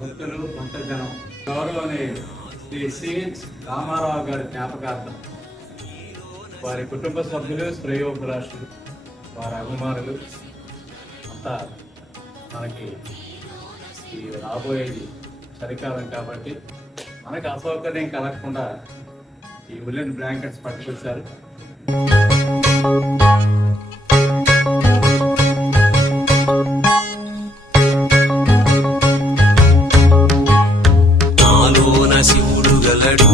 భక్తులు భక్తజనం గౌరవనీయులు శ్రీ సిహెచ్ రామారావు గారి జ్ఞాపకార్థం వారి కుటుంబ సభ్యులు, శ్రేయోభిలాషులు, వారి అభిమానులు అంతా మనకి ఈ రాబోయేది చలికాలం కాబట్టి మనకు అసౌకర్యం కలగకుండా ఈ ఉలెన్ బ్లాంకెట్స్ పట్టుకొచ్చారు. నాలోన శివుడు గలడు,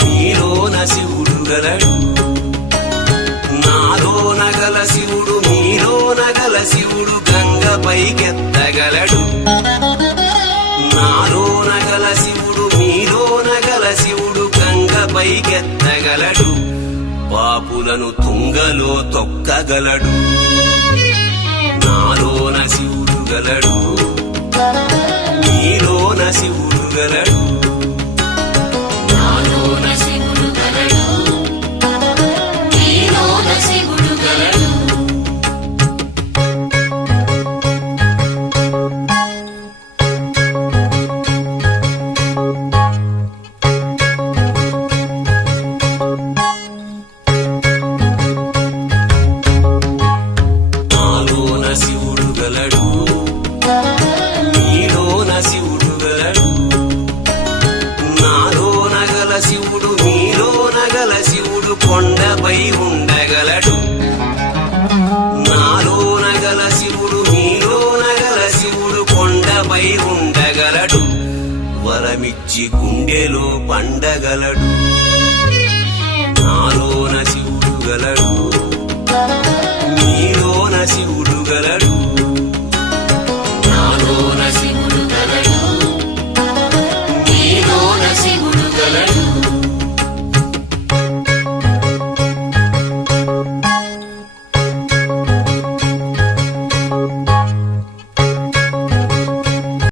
నీలోన శివుడు గలడు, నాలోన గల శివుడు నీలోన గల శివుడు గంగ పైకెత్తగలడు. నాలోన గల శివుడు నీలోన గల శివుడు గంగ పైకెత్తగలడు. పాపులను తుంగలో తొక్కగలడు. నాలోన శివుడు గలడు, నీలోన శివుడు గలడు, నాలోన శివుడు గలడు, నీలోన శివుడు గలడు. నాలోన శివుడు గలడు, నీలోన శివుడు గలడు, నాలోన గల శివుడు నీలోన గల శివుడు కొండపై ఉండగలడు. నాలోన గల శివుడు నీలోన గల శివుడు కొండపై ఉండగలడు. వరమిచ్చి గుండెలో పండగలడు.